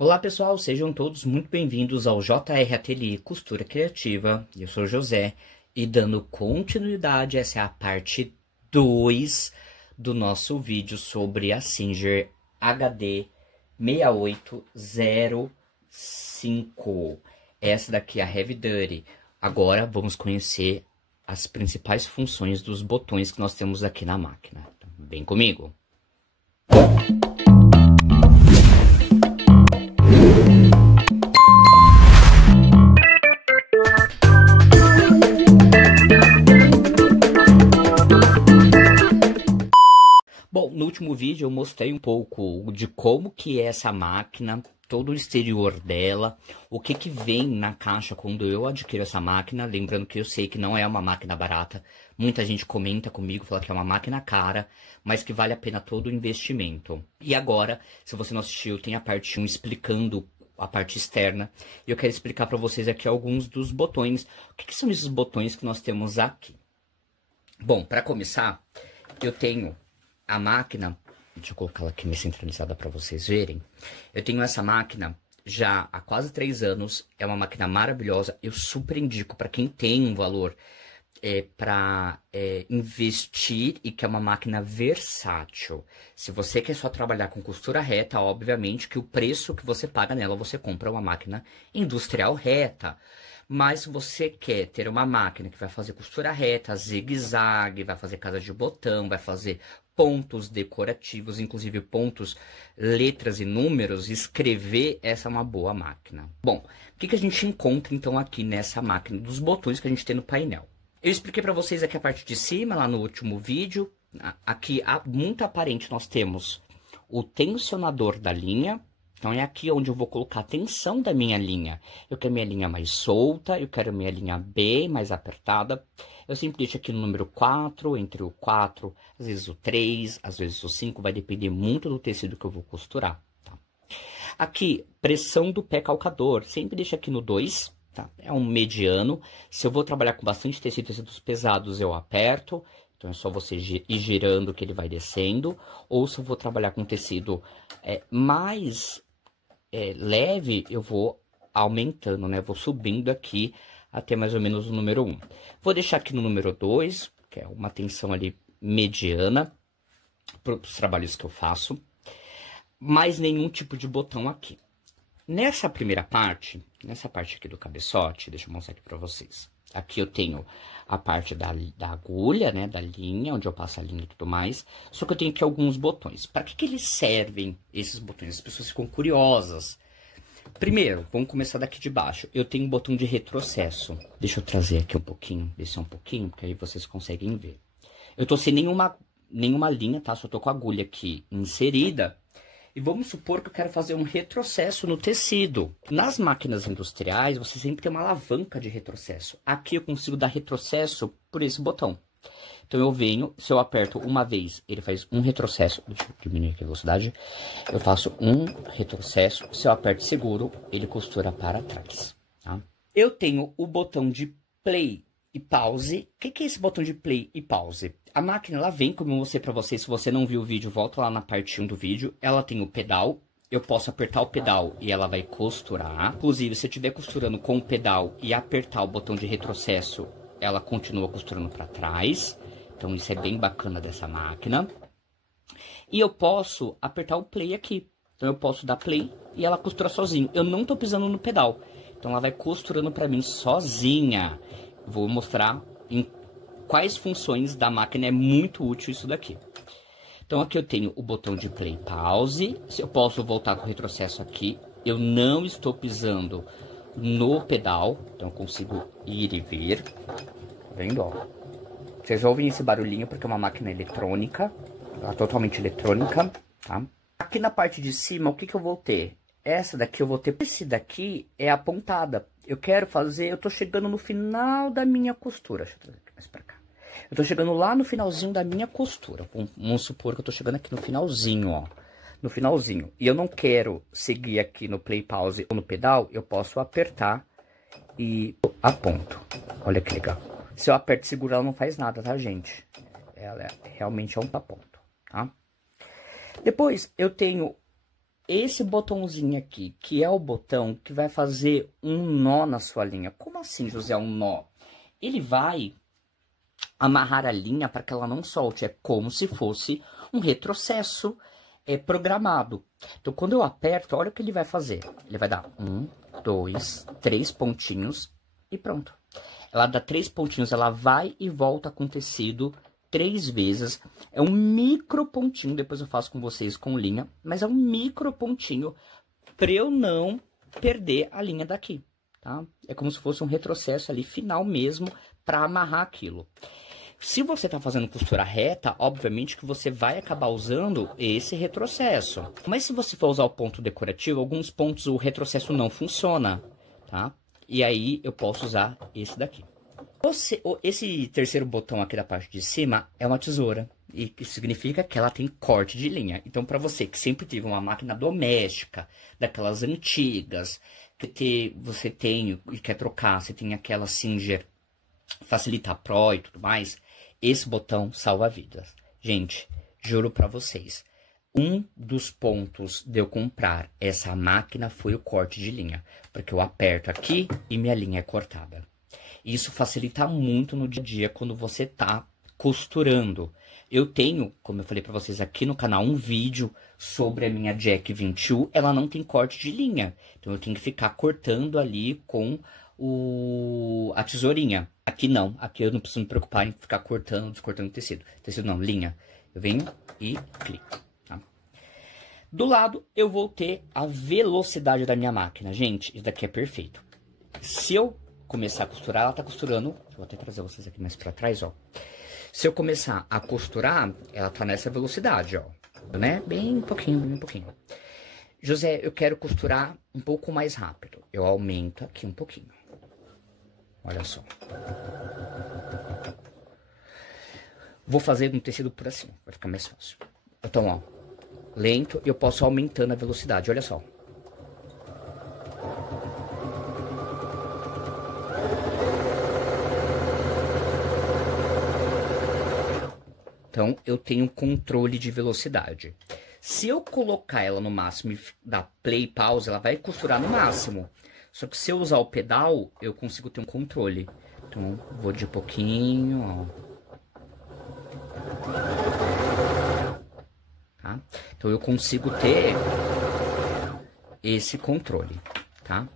Olá pessoal, sejam todos muito bem-vindos ao JR Ateliê Costura Criativa. Eu sou o José e dando continuidade, essa é a parte 2 do nosso vídeo sobre a Singer HD 6805. Essa daqui é a Heavy Duty. Agora vamos conhecer as principais funções dos botões que nós temos aqui na máquina. Então, vem comigo! Bom, no último vídeo eu mostrei um pouco de como que é essa máquina, todo o exterior dela, o que que vem na caixa quando eu adquiro essa máquina. Lembrando que eu sei que não é uma máquina barata, muita gente comenta comigo, fala que é uma máquina cara, mas que vale a pena todo o investimento. E agora, se você não assistiu, tem a parte 1 explicando a parte externa, e eu quero explicar para vocês aqui alguns dos botões. O que que são esses botões que nós temos aqui? Bom, para começar, eu tenho a máquina, deixa eu colocar ela aqui mais centralizada para vocês verem. Eu tenho essa máquina já há quase 3 anos, é uma máquina maravilhosa, eu super indico para quem tem um valor para investir e que é uma máquina versátil. Se você quer só trabalhar com costura reta, obviamente que o preço que você paga nela, você compra uma máquina industrial reta. Mas se você quer ter uma máquina que vai fazer costura reta, zigue-zague, vai fazer casa de botão, vai fazer pontos decorativos, inclusive pontos, letras e números, escrever, essa é uma boa máquina. Bom, o que que a gente encontra então aqui nessa máquina, dos botões que a gente tem no painel? Eu expliquei para vocês aqui a parte de cima, lá no último vídeo. Aqui, muito aparente, nós temos o tensionador da linha. Então, é aqui onde eu vou colocar a tensão da minha linha. Eu quero minha linha mais solta, eu quero minha linha bem mais apertada. Eu sempre deixo aqui no número 4, entre o 4, às vezes o 3, às vezes o 5, vai depender muito do tecido que eu vou costurar, tá? Aqui, pressão do pé calcador, sempre deixo aqui no 2, tá? É um mediano. Se eu vou trabalhar com bastante tecido, tecidos pesados, eu aperto. Então, é só você ir girando que ele vai descendo. Ou se eu vou trabalhar com tecido mais leve, eu vou aumentando, né? Vou subindo aqui até mais ou menos o número 1. Vou deixar aqui no número 2, que é uma tensão ali mediana para os trabalhos que eu faço. Mais nenhum tipo de botão aqui. Nessa primeira parte, nessa parte aqui do cabeçote, deixa eu mostrar aqui para vocês. Aqui eu tenho a parte da agulha, né, da linha, onde eu passo a linha e tudo mais. Só que eu tenho aqui alguns botões. Para que eles servem, esses botões? As pessoas ficam curiosas. Primeiro, vamos começar daqui de baixo. Eu tenho um botão de retrocesso. Deixa eu trazer aqui um pouquinho, descer um pouquinho, porque aí vocês conseguem ver. Eu tô sem nenhuma linha, tá? Só tô com a agulha aqui inserida. E vamos supor que eu quero fazer um retrocesso no tecido. Nas máquinas industriais, você sempre tem uma alavanca de retrocesso. Aqui eu consigo dar retrocesso por esse botão. Então, eu venho, se eu aperto uma vez, ele faz um retrocesso. Deixa eu diminuir aqui a velocidade. Eu faço um retrocesso. Se eu aperto seguro, ele costura para trás, tá? Eu tenho o botão de play e pause. O que é esse botão de play e pause? A máquina, ela vem, como eu mostrei pra vocês. Se você não viu o vídeo, volta lá na parte 1 do vídeo. Ela tem o pedal. Eu posso apertar o pedal e ela vai costurar. Inclusive, se eu estiver costurando com o pedal e apertar o botão de retrocesso, ela continua costurando para trás. Então, isso é bem bacana dessa máquina. E eu posso apertar o play aqui. Então, eu posso dar play e ela costura sozinho. Eu não tô pisando no pedal. Então, ela vai costurando para mim sozinha. Vou mostrar em quais funções da máquina é muito útil isso daqui. Então, aqui eu tenho o botão de play e pause. Eu posso voltar com o retrocesso aqui. Eu não estou pisando no pedal. Então, eu consigo ir e vir. Tá vendo, ó? Vocês ouvem esse barulhinho porque é uma máquina eletrônica. Ela é totalmente eletrônica, tá? Aqui na parte de cima, o que que eu vou ter? Essa daqui eu vou ter... Esse daqui é a pontada. Eu quero fazer... Eu tô chegando no final da minha costura. Deixa eu trazer aqui mais pra cá. Eu tô chegando lá no finalzinho da minha costura. Vamos supor que eu tô chegando aqui no finalzinho, ó. No finalzinho. E eu não quero seguir aqui no play, pause ou no pedal. Eu posso apertar e aponto. Olha que legal. Se eu aperto e seguro, ela não faz nada, tá, gente? Ela realmente é um ponto, tá? Depois, eu tenho esse botãozinho aqui, que é o botão que vai fazer um nó na sua linha. Como assim, José, um nó? Ele vai amarrar a linha para que ela não solte. É como se fosse um retrocesso programado. Então, quando eu aperto, olha o que ele vai fazer. Ele vai dar 1, 2, 3 pontinhos e pronto. Ela dá 3 pontinhos, ela vai e volta com tecido 3 vezes. É um micro pontinho, depois eu faço com vocês com linha, mas é um micro pontinho para eu não perder a linha daqui, tá? É como se fosse um retrocesso ali final mesmo para amarrar aquilo. Se você está fazendo costura reta, obviamente que você vai acabar usando esse retrocesso. Mas se você for usar o ponto decorativo, alguns pontos o retrocesso não funciona, tá? E aí eu posso usar esse daqui. Esse terceiro botão aqui da parte de cima é uma tesoura. E que significa que ela tem corte de linha. Então, para você que sempre teve uma máquina doméstica, daquelas antigas, que você tem e quer trocar, você tem aquela Singer Facilita Pro e tudo mais, esse botão salva vidas. Gente, juro pra vocês, um dos pontos de eu comprar essa máquina foi o corte de linha, porque eu aperto aqui e minha linha é cortada. Isso facilita muito no dia a dia quando você tá costurando. Eu tenho, como eu falei pra vocês aqui no canal, um vídeo sobre a minha Jack 21, ela não tem corte de linha, então eu tenho que ficar cortando ali com a tesourinha. Aqui não, aqui eu não preciso me preocupar em ficar cortando, descortando tecido. Tecido não, linha. Eu venho e clico, tá? Do lado eu vou ter a velocidade da minha máquina. Gente, isso daqui é perfeito. Se eu começar a costurar, ela tá costurando. Vou até trazer vocês aqui mais pra trás, ó. Se eu começar a costurar, ela tá nessa velocidade, ó. Né? Bem pouquinho, bem pouquinho. José, eu quero costurar um pouco mais rápido. Eu aumento aqui um pouquinho. Olha só. Vou fazer um tecido por assim, vai ficar mais fácil. Então, ó, lento e eu posso aumentando a velocidade, olha só. Então, eu tenho controle de velocidade. Se eu colocar ela no máximo e dar play e pause, ela vai costurar no máximo. Só que se eu usar o pedal, eu consigo ter um controle. Então, vou de pouquinho, ó. Tá? Então, eu consigo ter esse controle, tá?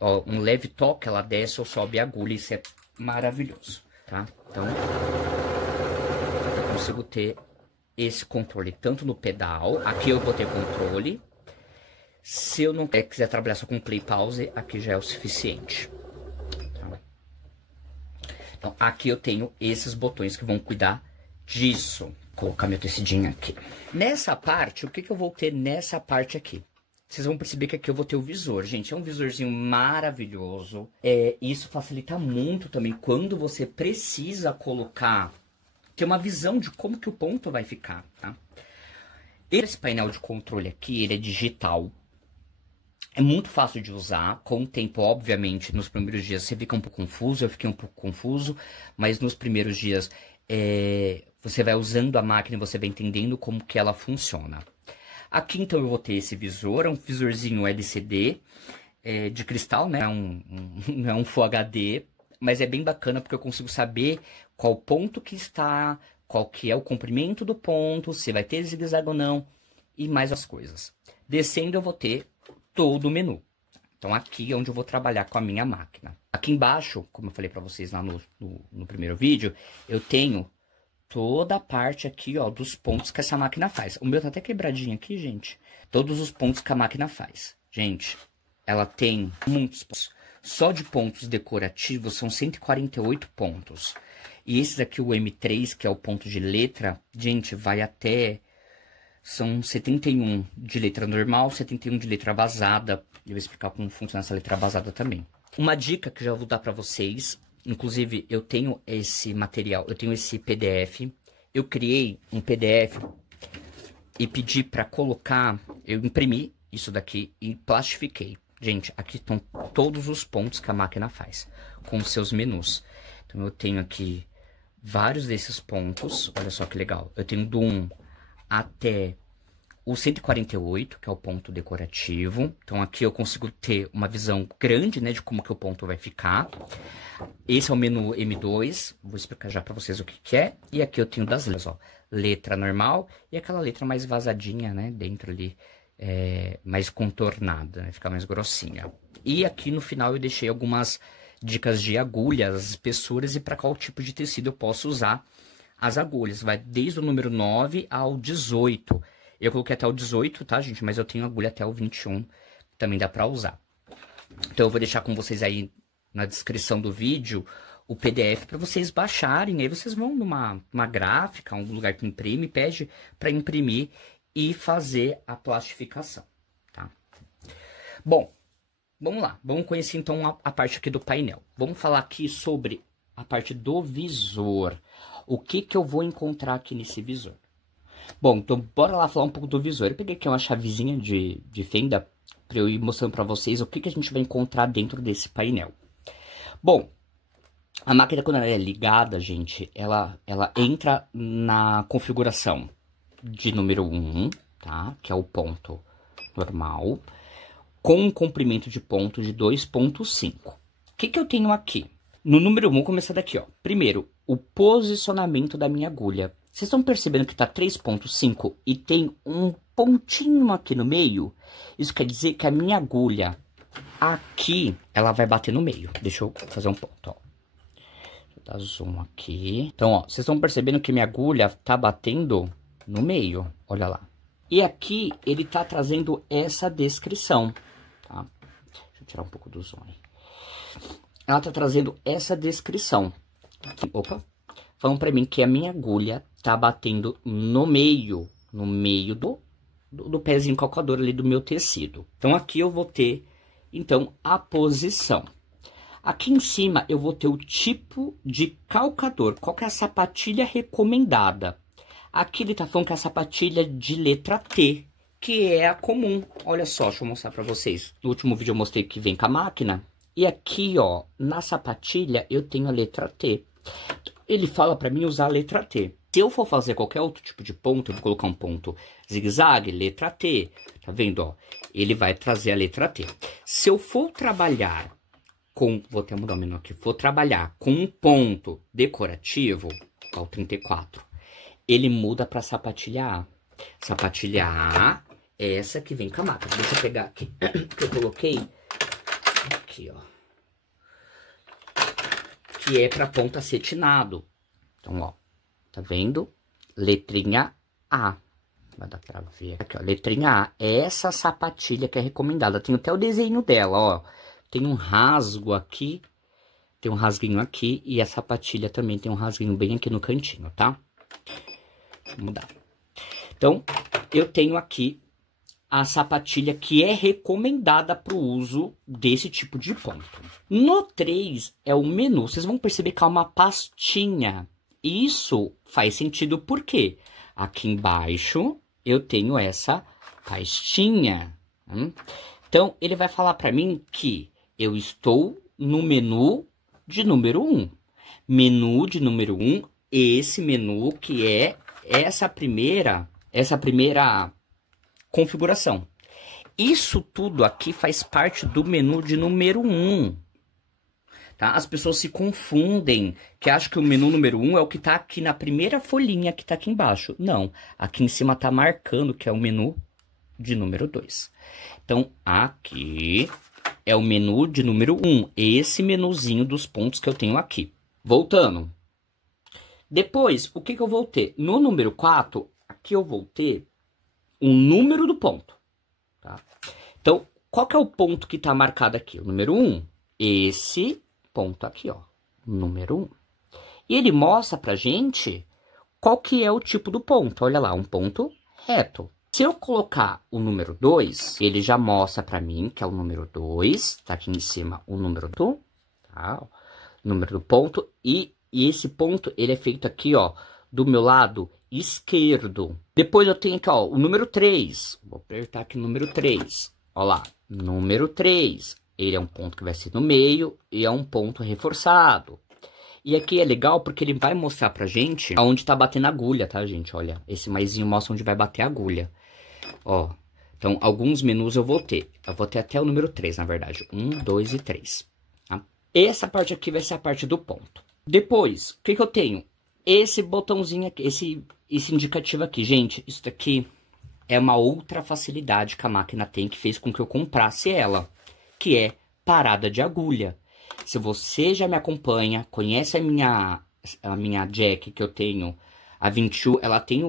Ó, um leve toque, ela desce ou sobe a agulha, isso é maravilhoso, tá? Então, eu consigo ter esse controle tanto no pedal, aqui eu vou ter controle. Se eu não quiser trabalhar só com play pause, aqui já é o suficiente. Então, aqui eu tenho esses botões que vão cuidar disso. Vou colocar meu tecidinho aqui. Nessa parte, o que eu vou ter nessa parte aqui? Vocês vão perceber que aqui eu vou ter o visor. Gente, é um visorzinho maravilhoso. Isso facilita muito também quando você precisa colocar, ter uma visão de como que o ponto vai ficar, tá? Esse painel de controle aqui, ele é digital. É muito fácil de usar, com o tempo, obviamente, nos primeiros dias você fica um pouco confuso, eu fiquei um pouco confuso, mas nos primeiros dias você vai usando a máquina e você vai entendendo como que ela funciona. Aqui, então, eu vou ter esse visor, é um visorzinho LCD de cristal, né? Não é um Full HD, mas é bem bacana porque eu consigo saber qual ponto que está, qual que é o comprimento do ponto, se vai ter zigue-zague ou não, e mais as coisas. Descendo, eu vou ter todo o menu. Então, aqui é onde eu vou trabalhar com a minha máquina. Aqui embaixo, como eu falei para vocês lá no primeiro vídeo, eu tenho toda a parte aqui, ó, dos pontos que essa máquina faz. O meu tá até quebradinho aqui, gente. Todos os pontos que a máquina faz. Gente, ela tem muitos pontos. Só de pontos decorativos são 148 pontos. E esse aqui, o M3, que é o ponto de letra, gente, vai até... São 71 de letra normal, 71 de letra vazada. Eu vou explicar como funciona essa letra vazada também. Uma dica que eu já vou dar para vocês. Inclusive, eu tenho esse material, eu tenho esse PDF. Eu criei um PDF e pedi para colocar... Eu imprimi isso daqui e plastifiquei. Gente, aqui estão todos os pontos que a máquina faz, com os seus menus. Então, eu tenho aqui vários desses pontos. Olha só que legal. Eu tenho do 1 até o 148, que é o ponto decorativo. Então, aqui eu consigo ter uma visão grande, né, de como que o ponto vai ficar. Esse é o menu M2, vou explicar já pra vocês o que que é. E aqui eu tenho das letras, ó, letra normal e aquela letra mais vazadinha, né, dentro ali, mais contornada, né, fica mais grossinha. E aqui no final eu deixei algumas dicas de agulhas, espessuras e para qual tipo de tecido eu posso usar as agulhas. Vai desde o número 9 ao 18. Eu coloquei até o 18, tá, gente? Mas eu tenho agulha até o 21, também dá pra usar. Então eu vou deixar com vocês aí na descrição do vídeo o PDF para vocês baixarem. Aí vocês vão numa gráfica, um lugar que imprime, pede para imprimir e fazer a plastificação, tá? Bom, vamos lá. Vamos conhecer então a parte aqui do painel. Vamos falar aqui sobre a parte do visor. O que que eu vou encontrar aqui nesse visor? Bom, então bora lá falar um pouco do visor. Eu peguei aqui uma chavezinha de fenda para eu ir mostrando para vocês o que que a gente vai encontrar dentro desse painel. Bom, a máquina quando ela é ligada, gente, ela entra na configuração de número 1, tá? Que é o ponto normal, com um comprimento de ponto de 2,5. O que que eu tenho aqui? No número 1, vou começar daqui, ó. Primeiro, o posicionamento da minha agulha. Vocês estão percebendo que tá 3,5 e tem um pontinho aqui no meio? Isso quer dizer que a minha agulha aqui, ela vai bater no meio. Deixa eu fazer um ponto, ó. Deixa eu dar zoom aqui. Então, ó, vocês estão percebendo que minha agulha tá batendo no meio. Olha lá. E aqui, ele tá trazendo essa descrição, tá? Deixa eu tirar um pouco do zoom aí. Ela tá trazendo essa descrição. Opa. Falando pra mim que a minha agulha tá batendo no meio do pezinho calcador ali do meu tecido. Então, aqui eu vou ter, então, a posição. Aqui em cima, eu vou ter o tipo de calcador. Qual que é a sapatilha recomendada? Aqui ele tá falando que é a sapatilha de letra T, que é a comum. Olha só, deixa eu mostrar pra vocês. No último vídeo eu mostrei que vem com a máquina. E aqui, ó, na sapatilha, eu tenho a letra T. Ele fala pra mim usar a letra T. Se eu for fazer qualquer outro tipo de ponto, eu vou colocar um ponto zigue-zague, letra T. Tá vendo, ó? Ele vai trazer a letra T. Se eu for trabalhar com... Vou até mudar o menu aqui. For trabalhar com um ponto decorativo, ó, o 34, ele muda pra sapatilha A. Sapatilha A é essa que vem com a máquina. Deixa eu pegar aqui, que eu coloquei aqui, ó. Que é para ponto acetinado. Então, ó, tá vendo? Letrinha A. Vai dar pra ver aqui, ó. Letrinha A. É essa sapatilha que é recomendada. Tem até o desenho dela, ó. Tem um rasgo aqui. Tem um rasguinho aqui. E a sapatilha também tem um rasguinho bem aqui no cantinho, tá? Deixa eu mudar. Então, eu tenho aqui a sapatilha que é recomendada para o uso desse tipo de ponto. No 3 é o menu. Vocês vão perceber que é uma pastinha. Isso faz sentido porque aqui embaixo eu tenho essa pastinha. Então, ele vai falar para mim que eu estou no menu de número 1. Menu de número 1, esse menu que é essa primeira configuração. Isso tudo aqui faz parte do menu de número 1. Tá? As pessoas se confundem, que acham que o menu número 1 é o que tá aqui na primeira folhinha que tá aqui embaixo. Não, aqui em cima tá marcando que é o menu de número 2. Então, aqui é o menu de número 1, esse menuzinho dos pontos que eu tenho aqui. Voltando. Depois, o que que eu vou ter? No número 4, aqui eu vou ter o número do ponto, tá? Então, qual que é o ponto que tá marcado aqui? O número 1. Esse ponto aqui, ó, número 1. E ele mostra pra gente qual que é o tipo do ponto. Olha lá, um ponto reto. Se eu colocar o número 2, ele já mostra pra mim que é o número 2. Tá aqui em cima o número do, tá? O número do ponto. E esse ponto, ele é feito aqui, ó, do meu lado esquerdo. Depois eu tenho aqui, ó, o número 3. Vou apertar aqui o número 3. Ó lá, número 3. Ele é um ponto que vai ser no meio e é um ponto reforçado. E aqui é legal porque ele vai mostrar pra gente aonde tá batendo a agulha, tá, gente? Olha, esse maisinho mostra onde vai bater a agulha. Ó, então alguns menus eu vou ter. Eu vou ter até o número 3, na verdade. 1, 2 e 3. Tá? Essa parte aqui vai ser a parte do ponto. Depois, o que que eu tenho? Esse botãozinho aqui, esse indicativo aqui. Gente, isso daqui é uma outra facilidade que a máquina tem, que fez com que eu comprasse ela, que é parada de agulha. Se você já me acompanha, conhece a minha jack que eu tenho, a 21, ela tem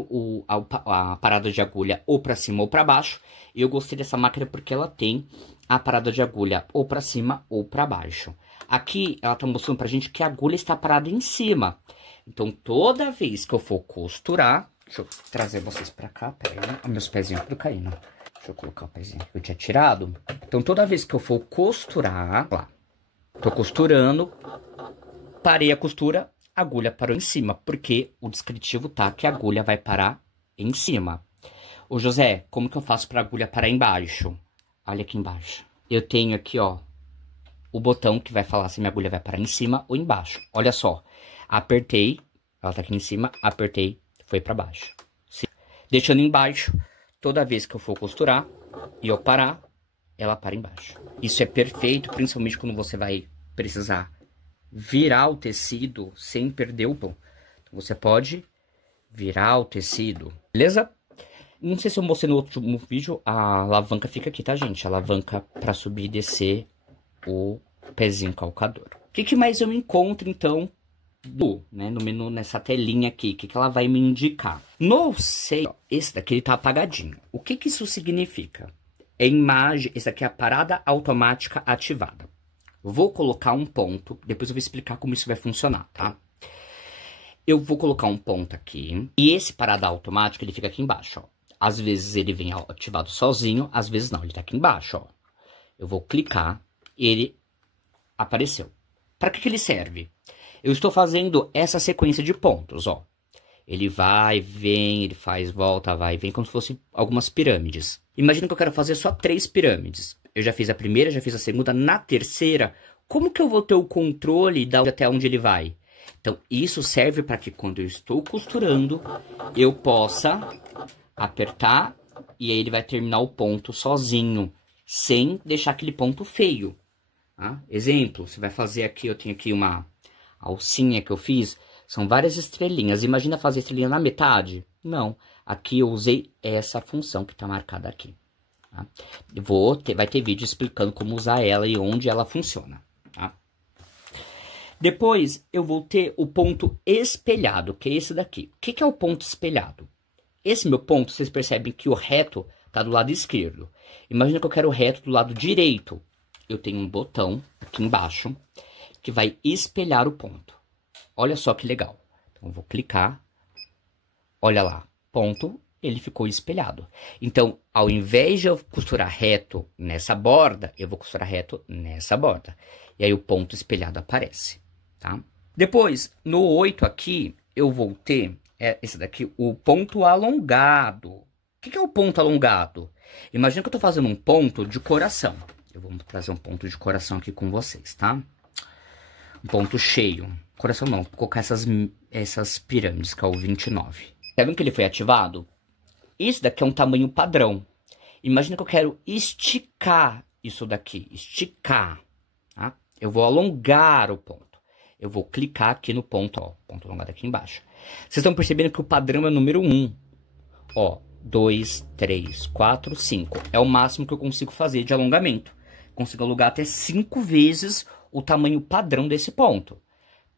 a parada de agulha ou para cima ou para baixo. E eu gostei dessa máquina porque ela tem a parada de agulha ou para cima ou para baixo. Aqui ela tá mostrando pra gente que a agulha está parada em cima. Então toda vez que eu for costurar, deixa eu trazer vocês pra cá, pera aí, meus pezinhos tudo caindo. Deixa eu colocar o pezinho que eu tinha tirado. Então toda vez que eu for costurar, lá, tô costurando, parei a costura, a agulha parou em cima, porque o descritivo tá que a agulha vai parar em cima. Ô José, como que eu faço pra agulha parar embaixo? Olha aqui embaixo. Eu tenho aqui, ó, o botão que vai falar se minha agulha vai parar em cima ou embaixo. Olha só, apertei, ela tá aqui em cima, apertei, foi pra baixo. Deixando embaixo, toda vez que eu for costurar e eu parar, ela para embaixo. Isso é perfeito, principalmente quando você vai precisar virar o tecido sem perder o ponto. Então, você pode virar o tecido, beleza? Não sei se eu mostrei no último vídeo, a alavanca fica aqui, tá, gente? A alavanca para subir e descer o pezinho calcador. O que mais eu encontro, então, no menu, nessa telinha aqui? O que ela vai me indicar? No sei, esse daqui ele tá apagadinho. O que isso significa? É imagem, esse aqui é a parada automática ativada. Vou colocar um ponto, depois eu vou explicar como isso vai funcionar, tá? Eu vou colocar um ponto aqui, e esse parada automática, ele fica aqui embaixo, ó. Às vezes ele vem ativado sozinho, às vezes não, ele tá aqui embaixo, ó. Eu vou clicar, ele apareceu. Para que ele serve? Eu estou fazendo essa sequência de pontos, ó. Ele vai, vem, ele faz, volta, vai, vem, como se fosse algumas pirâmides. Imagina que eu quero fazer só 3 pirâmides. Eu já fiz a primeira, já fiz a segunda. Na terceira, como que eu vou ter o controle de até onde ele vai? Então, isso serve para que quando eu estou costurando, eu possa apertar e aí ele vai terminar o ponto sozinho, sem deixar aquele ponto feio. Tá? Exemplo, você vai fazer aqui, eu tenho aqui uma alcinha que eu fiz, são várias estrelinhas. Imagina fazer estrelinha na metade? Não. Aqui eu usei essa função que está marcada aqui. Tá? Vai ter vídeo explicando como usar ela e onde ela funciona. Tá? Depois eu vou ter o ponto espelhado, que é esse daqui. O que é o ponto espelhado? Esse meu ponto, vocês percebem que o reto está do lado esquerdo. Imagina que eu quero o reto do lado direito. Eu tenho um botão aqui embaixo que vai espelhar o ponto. Olha só que legal. Então, eu vou clicar. Olha lá, ponto, ele ficou espelhado. Então, ao invés de eu costurar reto nessa borda, eu vou costurar reto nessa borda. E aí o ponto espelhado aparece, tá? Depois, no 8 aqui, eu vou ter esse daqui, o ponto alongado. O que é o ponto alongado? Imagina que eu tô fazendo um ponto de coração. Eu vou trazer um ponto de coração aqui com vocês, tá? Um ponto cheio. Coração não, vou colocar essas pirâmides, que é o 29. Tá vendo que ele foi ativado? Isso daqui é um tamanho padrão. Imagina que eu quero esticar isso daqui. Esticar. Tá? Eu vou alongar o ponto. Eu vou clicar aqui no ponto, ó. Ponto alongado aqui embaixo. Vocês estão percebendo que o padrão é o número 1. Ó, 2, 3, 4, 5. É o máximo que eu consigo fazer de alongamento. Consigo alongar até 5 vezes o tamanho padrão desse ponto.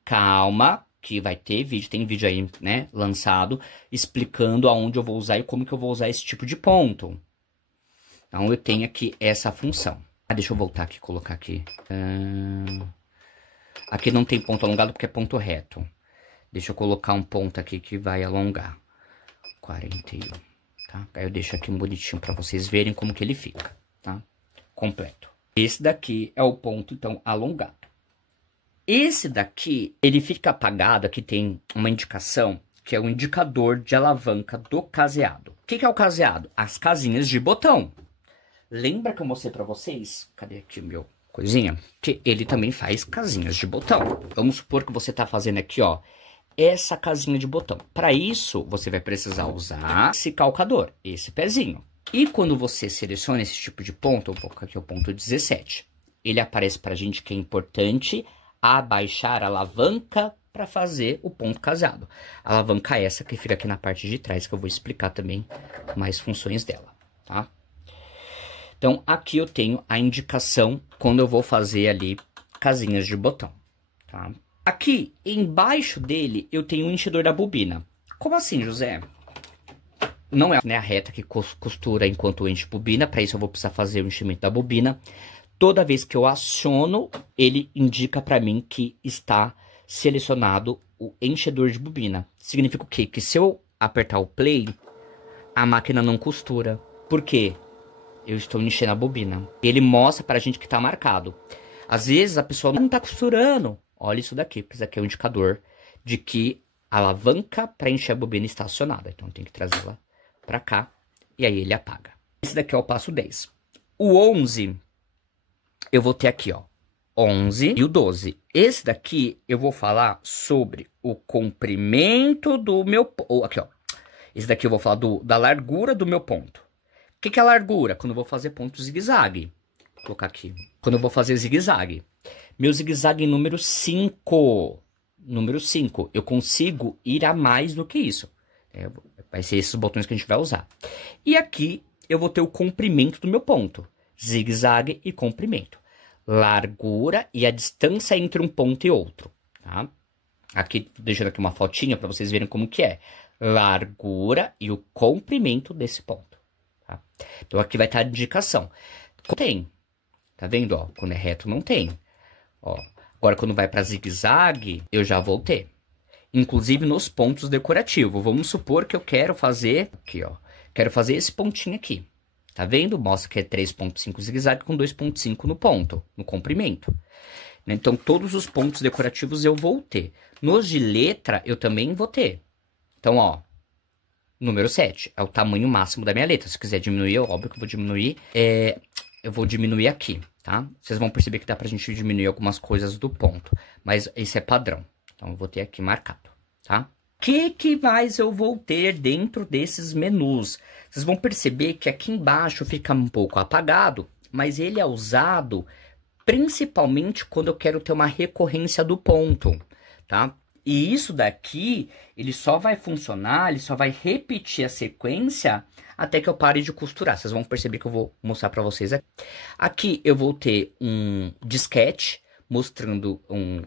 Calma, que vai ter vídeo, tem vídeo aí, né, lançado, explicando aonde eu vou usar e como que eu vou usar esse tipo de ponto. Então, eu tenho aqui essa função. Deixa eu voltar aqui, colocar aqui. Aqui não tem ponto alongado porque é ponto reto. Deixa eu colocar um ponto aqui que vai alongar. 41, tá? Aí eu deixo aqui um bonitinho para vocês verem como que ele fica, tá? Completo. Esse daqui é o ponto, então, alongado. Esse daqui, ele fica apagado, aqui tem uma indicação, que é o indicador de alavanca do caseado. O que é o caseado? As casinhas de botão. Lembra que eu mostrei pra vocês? Cadê aqui o meu coisinha? Que ele também faz casinhas de botão. Vamos supor que você tá fazendo aqui, ó, essa casinha de botão. Para isso, você vai precisar usar esse calcador, esse pezinho. E quando você seleciona esse tipo de ponto, eu vou colocar aqui o ponto 17. Ele aparece pra gente que é importante abaixar a alavanca para fazer o ponto casado. A alavanca é essa que fica aqui na parte de trás, que eu vou explicar também mais funções dela, tá? Então, aqui eu tenho a indicação quando eu vou fazer ali casinhas de botão, tá? Aqui, embaixo dele, eu tenho o enchedor da bobina. Como assim, José? Não é, né, a reta que costura enquanto enche bobina, para isso eu vou precisar fazer o enchimento da bobina. Toda vez que eu aciono, ele indica para mim que está selecionado o enchedor de bobina. Significa o quê? Que se eu apertar o play, a máquina não costura. Por quê? Eu estou enchendo a bobina. Ele mostra pra gente que tá marcado. Às vezes a pessoa não tá costurando. Olha isso daqui, porque isso aqui é um indicador de que a alavanca para encher a bobina está acionada. Então tem que trazê-la pra cá e aí ele apaga. Esse daqui é o passo 10. O 11, eu vou ter aqui, ó, 11 e o 12. Esse daqui eu vou falar sobre o comprimento do meu... Aqui, ó. Esse daqui eu vou falar da largura do meu ponto. O que é a largura? Quando eu vou fazer ponto zigue-zague. Vou colocar aqui. Quando eu vou fazer zigue-zague. Meu zigue-zague número 5. Número 5. Eu consigo ir a mais do que isso. Vai ser esses botões que a gente vai usar. E aqui eu vou ter o comprimento do meu ponto. Zigue-zague e comprimento. Largura e a distância entre um ponto e outro. Tá? Aqui, deixando aqui uma fotinha para vocês verem como que é. Largura e o comprimento desse ponto. Tá? Então, aqui vai estar a indicação. Tem. Tá vendo? Ó, quando é reto, não tem. Ó, agora, quando vai para zigue-zague, eu já vou ter. Inclusive nos pontos decorativos. Vamos supor que eu quero fazer... Aqui, ó. Quero fazer esse pontinho aqui. Tá vendo? Mostra que é 3.5 zigue-zague com 2.5 no ponto, no comprimento. Então, todos os pontos decorativos eu vou ter. Nos de letra, eu também vou ter. Então, ó, número 7 é o tamanho máximo da minha letra. Se quiser diminuir, óbvio que eu vou diminuir. Eu vou diminuir aqui, tá? Vocês vão perceber que dá pra gente diminuir algumas coisas do ponto. Mas esse é padrão. Então, eu vou ter aqui marcado, tá? O que mais eu vou ter dentro desses menus? Vocês vão perceber que aqui embaixo fica um pouco apagado, mas ele é usado principalmente quando eu quero ter uma recorrência do ponto, tá? E isso daqui, ele só vai funcionar, ele só vai repetir a sequência até que eu pare de costurar. Vocês vão perceber que eu vou mostrar pra vocês aqui. Aqui eu vou ter um disquete mostrando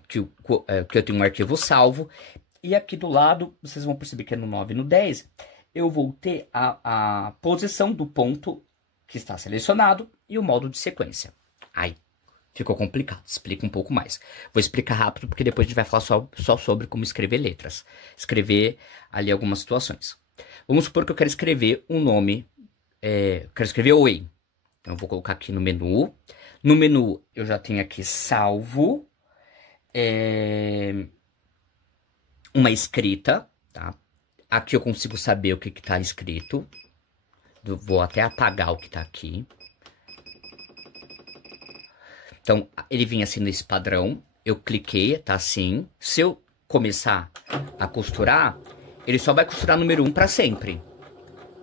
que eu tenho um arquivo salvo. E aqui do lado, vocês vão perceber que é no 9 e no 10, eu vou ter a posição do ponto que está selecionado e o modo de sequência. Aí, ficou complicado, explica um pouco mais. Vou explicar rápido, porque depois a gente vai falar só sobre como escrever letras. Escrever ali algumas situações. Vamos supor que eu quero escrever um nome, quero escrever Oi. Então, eu vou colocar aqui no menu. No menu, eu já tenho aqui salvo, uma escrita, tá? Aqui eu consigo saber o que tá escrito. Vou até apagar o que tá aqui. Então, ele vinha assim nesse padrão. Eu cliquei, tá assim. Se eu começar a costurar, ele só vai costurar número 1 para sempre,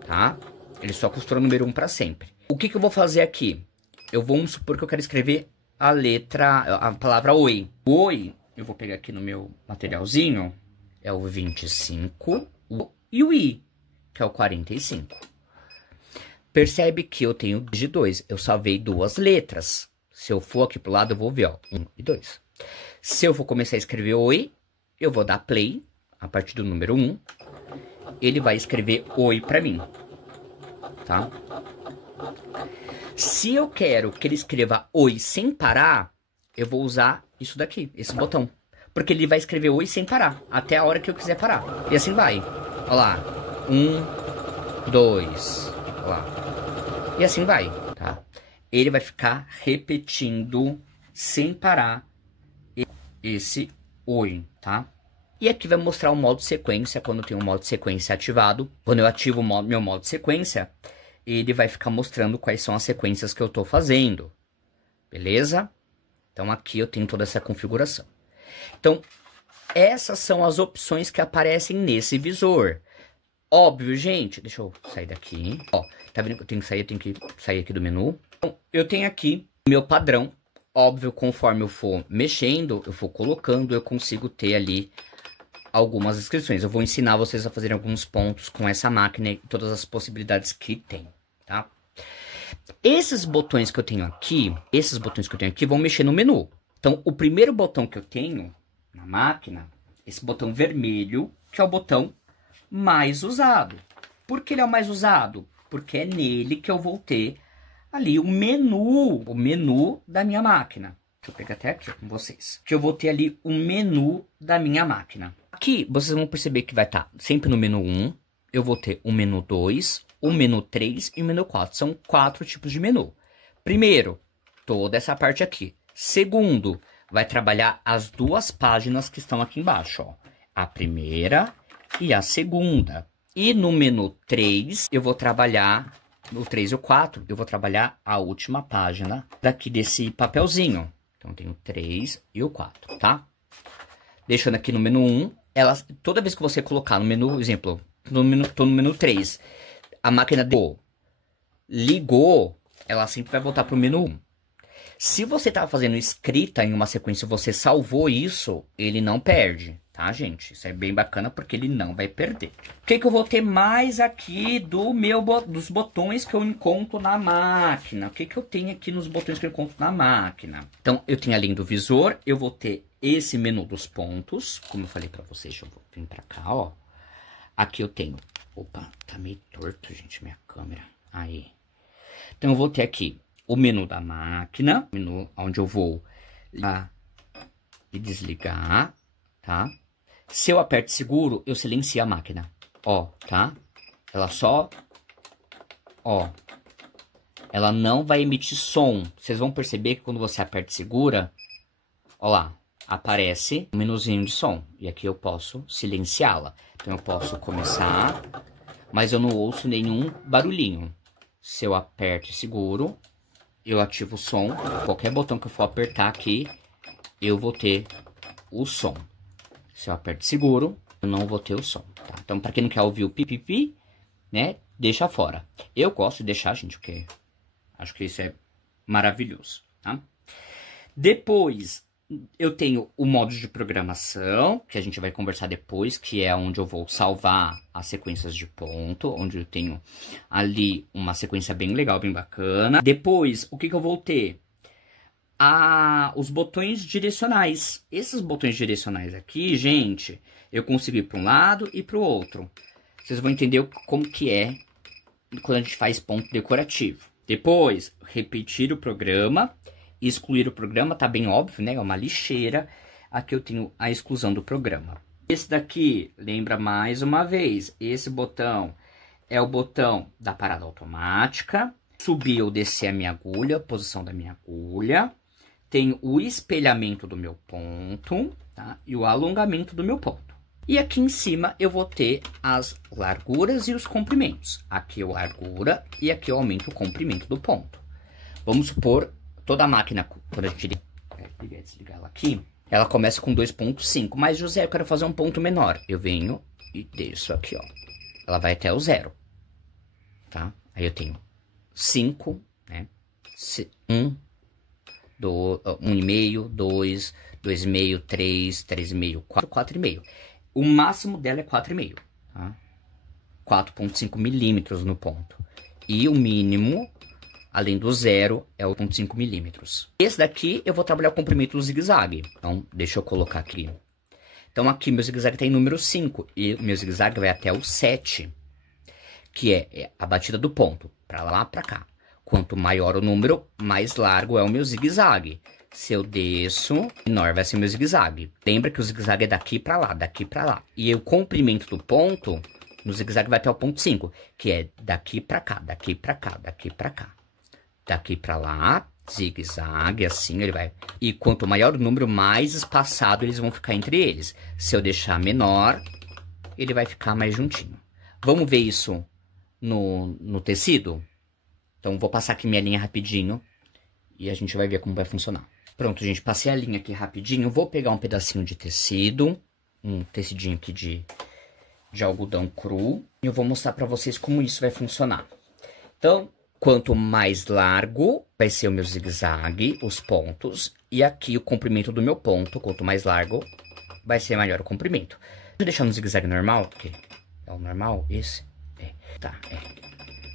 tá? Ele só costura número 1 para sempre. O que eu vou fazer aqui? Vamos supor que eu quero escrever a palavra Oi. Oi, eu vou pegar aqui no meu materialzinho. É o 25 e o I, que é o 45. Percebe que eu tenho de 2. Eu salvei 2 letras. Se eu for aqui pro lado, eu vou ver, ó, 1 e 2. Se eu for começar a escrever Oi, eu vou dar play a partir do número 1. Ele vai escrever Oi pra mim, tá? Se eu quero que ele escreva Oi sem parar, eu vou usar isso daqui, esse botão. Porque ele vai escrever Oi sem parar, até a hora que eu quiser parar. E assim vai. Olha lá. 1, 2. Olha lá. E assim vai, tá? Ele vai ficar repetindo sem parar esse Oi, tá? E aqui vai mostrar o modo sequência, quando eu tenho o modo sequência ativado. Quando eu ativo o meu modo sequência, ele vai ficar mostrando quais são as sequências que eu tô fazendo. Beleza? Então aqui eu tenho toda essa configuração. Então, essas são as opções que aparecem nesse visor. Óbvio, gente, deixa eu sair daqui. Ó, tá vendo que eu tenho que sair aqui do menu. Então, eu tenho aqui meu padrão. Óbvio, conforme eu for mexendo, eu for colocando, eu consigo ter ali algumas inscrições. Eu vou ensinar vocês a fazerem alguns pontos com essa máquina e todas as possibilidades que tem, tá? Esses botões que eu tenho aqui, vão mexer no menu. Então, o primeiro botão que eu tenho na máquina, esse botão vermelho, que é o botão mais usado. Por que ele é o mais usado? Porque é nele que eu vou ter ali o menu da minha máquina. Deixa eu pegar até aqui com vocês. Que eu vou ter ali o menu da minha máquina. Aqui, vocês vão perceber que vai estar sempre no menu 1. Eu vou ter o menu 2, o menu 3 e o menu 4. São 4 tipos de menu. Primeiro, toda essa parte aqui. Segundo, vai trabalhar as 2 páginas que estão aqui embaixo, ó. A primeira e a segunda. E no menu 3, eu vou trabalhar, no 3 e o 4, eu vou trabalhar a última página daqui desse papelzinho. Então, eu tenho o 3 e o 4, tá? Deixando aqui no menu 1, toda vez que você colocar no menu, exemplo, tô no menu 3, a máquina ligou, ela sempre vai voltar pro menu 1. Se você tá fazendo escrita em uma sequência e você salvou isso, ele não perde, tá, gente? Isso é bem bacana porque ele não vai perder. O que eu vou ter mais aqui dos botões que eu encontro na máquina? O que eu tenho aqui nos botões que eu encontro na máquina? Então, eu tenho além do visor, eu vou ter esse menu dos pontos, como eu falei pra vocês, deixa eu vir pra cá, ó. Aqui eu tenho... Opa, tá meio torto, gente, minha câmera. Aí. Então, eu vou ter aqui o menu da máquina, menu onde eu vou ligar e desligar, tá? Se eu aperto seguro, eu silencio a máquina, ó, tá? Ela só, ó, ela não vai emitir som. Vocês vão perceber que quando você aperta e segura, ó lá, aparece um menuzinho de som. E aqui eu posso silenciá-la. Então eu posso começar, mas eu não ouço nenhum barulhinho. Se eu aperto e seguro, eu ativo o som. Qualquer botão que eu for apertar aqui, eu vou ter o som. Se eu aperto seguro, eu não vou ter o som, tá? Então, pra quem não quer ouvir o pipipi, né, deixa fora. Eu gosto de deixar, gente, porque acho que isso é maravilhoso, tá? Depois, eu tenho o modo de programação, que a gente vai conversar depois, que é onde eu vou salvar as sequências de ponto, onde eu tenho ali uma sequência bem legal, bem bacana. Depois, o que eu vou ter? Os botões direcionais. Esses botões direcionais aqui, gente, eu consigo ir para um lado e para o outro. Vocês vão entender como que é quando a gente faz ponto decorativo. Depois, repetir o programa. Excluir o programa, tá bem óbvio, né? É uma lixeira. Aqui eu tenho a exclusão do programa. Esse daqui, lembra mais uma vez, esse botão é o botão da parada automática. Subir ou descer a minha agulha, posição da minha agulha. Tem o espelhamento do meu ponto, tá? E o alongamento do meu ponto. E aqui em cima eu vou ter as larguras e os comprimentos. Aqui é a largura e aqui eu aumento o comprimento do ponto. Vamos supor, toda a máquina, quando a gente ligar e desligar ela aqui, ela começa com 2.5. Mas, José, eu quero fazer um ponto menor. Eu venho e desço aqui, ó. Ela vai até o 0, tá? Aí eu tenho 5, né? 1, 1,5, 2, 2,5, 3, 3,5, 4, 4,5. O máximo dela é 4,5, tá? 4,5 milímetros no ponto. E o mínimo, além do 0, é o 0,5 milímetros. Esse daqui eu vou trabalhar o comprimento do zigue-zague. Então, deixa eu colocar aqui. Então, aqui meu zigue-zague tem número 5. E o meu zigue-zague vai até o 7. Que é a batida do ponto. Pra lá, pra cá. Quanto maior o número, mais largo é o meu zigue-zague. Se eu desço, menor vai ser o meu zigue-zague. Lembra que o zigue-zague é daqui pra lá, daqui pra lá. E o comprimento do ponto, no zigue-zague vai até o ponto 5. Que é daqui pra cá, daqui pra cá, daqui pra cá. Daqui pra lá, zigue-zague, assim ele vai. E quanto maior o número, mais espaçado eles vão ficar entre eles. Se eu deixar menor, ele vai ficar mais juntinho. Vamos ver isso no tecido? Então, vou passar aqui minha linha rapidinho e a gente vai ver como vai funcionar. Pronto, gente, passei a linha aqui rapidinho. Vou pegar um pedacinho de tecido, um tecidinho aqui de algodão cru. E eu vou mostrar pra vocês como isso vai funcionar. Então, quanto mais largo vai ser o meu zigue-zague, os pontos. E aqui o comprimento do meu ponto, quanto mais largo, vai ser maior o comprimento. Vou deixar no zigue-zague normal, porque é o normal, esse. Tá.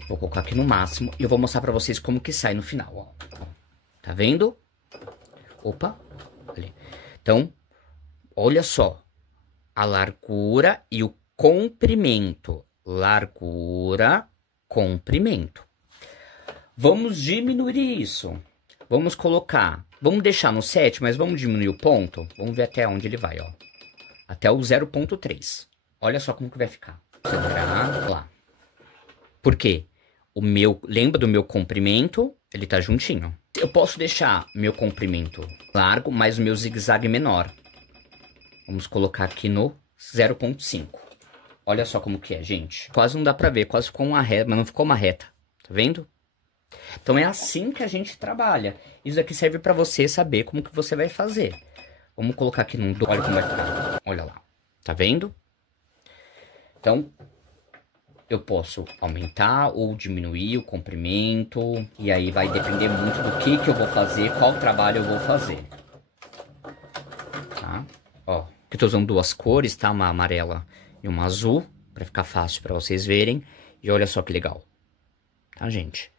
Vou colocar aqui no máximo e eu vou mostrar pra vocês como que sai no final, ó. Tá vendo? Opa. Ali. Então, olha só. A largura e o comprimento. Largura, comprimento. Vamos diminuir isso. Vamos colocar... Vamos deixar no 7, mas vamos diminuir o ponto. Vamos ver até onde ele vai, ó. Até o 0,3. Olha só como que vai ficar. Segurar lá. Por quê? Lembra do meu comprimento? Ele tá juntinho. Eu posso deixar meu comprimento largo, mas o meu zigue-zague menor. Vamos colocar aqui no 0,5. Olha só como que é, gente. Quase não dá pra ver, quase ficou uma reta, mas não ficou uma reta. Tá vendo? Então é assim que a gente trabalha. Isso aqui serve pra você saber como que você vai fazer. Vamos colocar aqui num... Olha como vai ficar. Olha lá. Tá vendo? Então... eu posso aumentar ou diminuir o comprimento. E aí vai depender muito do que eu vou fazer, qual trabalho eu vou fazer. Tá? Ó, aqui eu tô usando duas cores, tá? Uma amarela e uma azul, pra ficar fácil pra vocês verem. E olha só que legal. Tá, gente?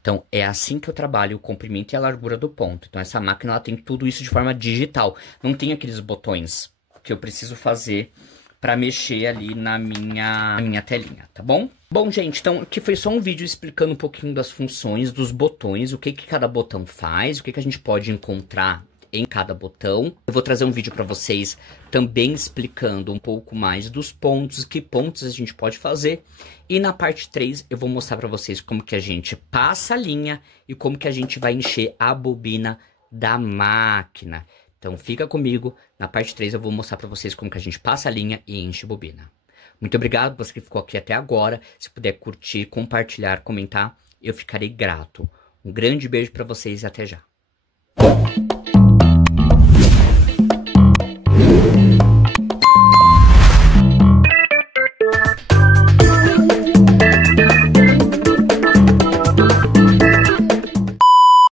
Então, é assim que eu trabalho o comprimento e a largura do ponto. Então, essa máquina, ela tem tudo isso de forma digital. Não tem aqueles botões que eu preciso fazer... pra mexer ali na minha telinha, tá bom? Bom, gente, então aqui foi só um vídeo explicando um pouquinho das funções dos botões, o que cada botão faz, o que a gente pode encontrar em cada botão. Eu vou trazer um vídeo pra vocês também explicando um pouco mais dos pontos, que pontos a gente pode fazer. E na parte 3 eu vou mostrar pra vocês como que a gente passa a linha e como que a gente vai encher a bobina da máquina. Então fica comigo, na parte 3 eu vou mostrar pra vocês como que a gente passa a linha e enche a bobina. Muito obrigado por você que ficou aqui até agora. Se puder curtir, compartilhar, comentar, eu ficarei grato. Um grande beijo pra vocês e até já.